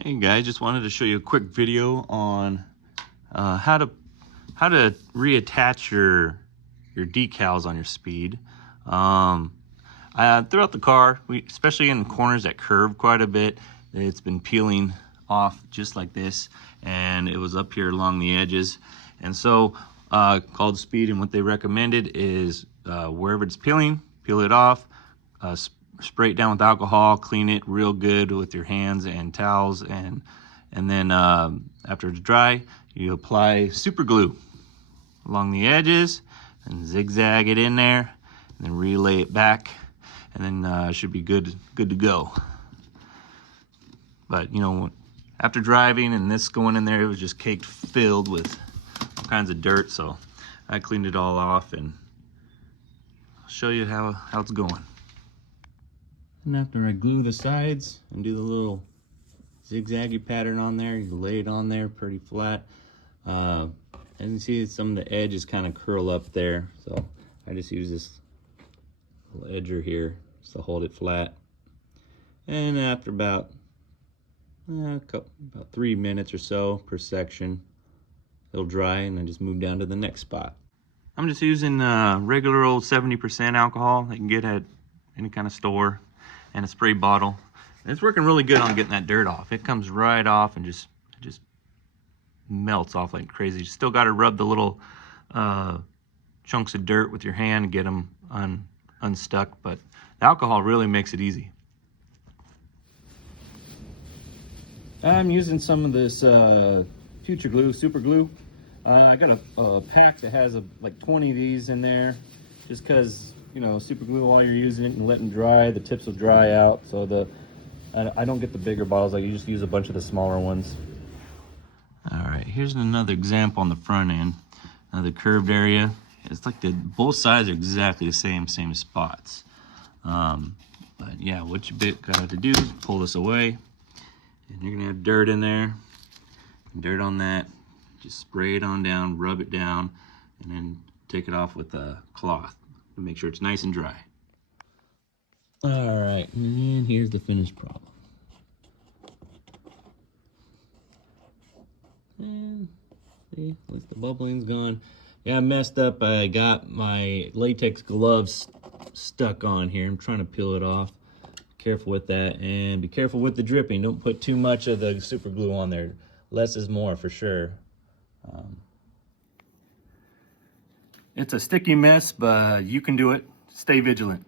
Hey guys, just wanted to show you a quick video on how to reattach your decals on your Speed. Throughout the car, especially in corners that curve quite a bit, it's been peeling off just like this, and it was up here along the edges. And so called Speed, and what they recommended is wherever it's peeling, peel it off, spray it down with alcohol, clean it real good with your hands and towels, and then after it's dry, you apply super glue along the edges and zigzag it in there, and then relay it back, and then should be good to go. But you know, after driving and this going in there, it was just caked filled with all kinds of dirt, so I cleaned it all off, and I'll show you how it's going. And after I glue the sides and do the little zigzaggy pattern on there, you lay it on there pretty flat. As you see, some of the edges kind of curl up there, so I just use this little edger here just to hold it flat. And after about 3 minutes or so per section, it'll dry, and then just move down to the next spot. I'm just using regular old 70% alcohol that you can get at any kind of store, and a spray bottle. And it's working really good on getting that dirt off. It comes right off and just melts off like crazy. You still got to rub the little chunks of dirt with your hand and get them unstuck, but the alcohol really makes it easy. I'm using some of this Future Glue, super glue. I got a pack that has like 20 of these in there, just because, you know, super glue, while you're using it and letting dry, the tips will dry out. So I don't get the bigger bottles. I just use a bunch of the smaller ones. All right, here's another example on the front end. The curved area, it's like both sides are exactly the same spots. But yeah, what you got to do is pull this away, and you're gonna have dirt in there, dirt on that. Just spray it on down, rub it down, and then take it off with a cloth to make sure it's nice and dry. All right, and here's the finished problem. And see, at least the bubbling's gone. Yeah, I messed up. I got my latex gloves stuck on here. I'm trying to peel it off. Careful with that, and be careful with the dripping. Don't put too much of the super glue on there. Less is more for sure. It's a sticky mess, but you can do it. Stay vigilant.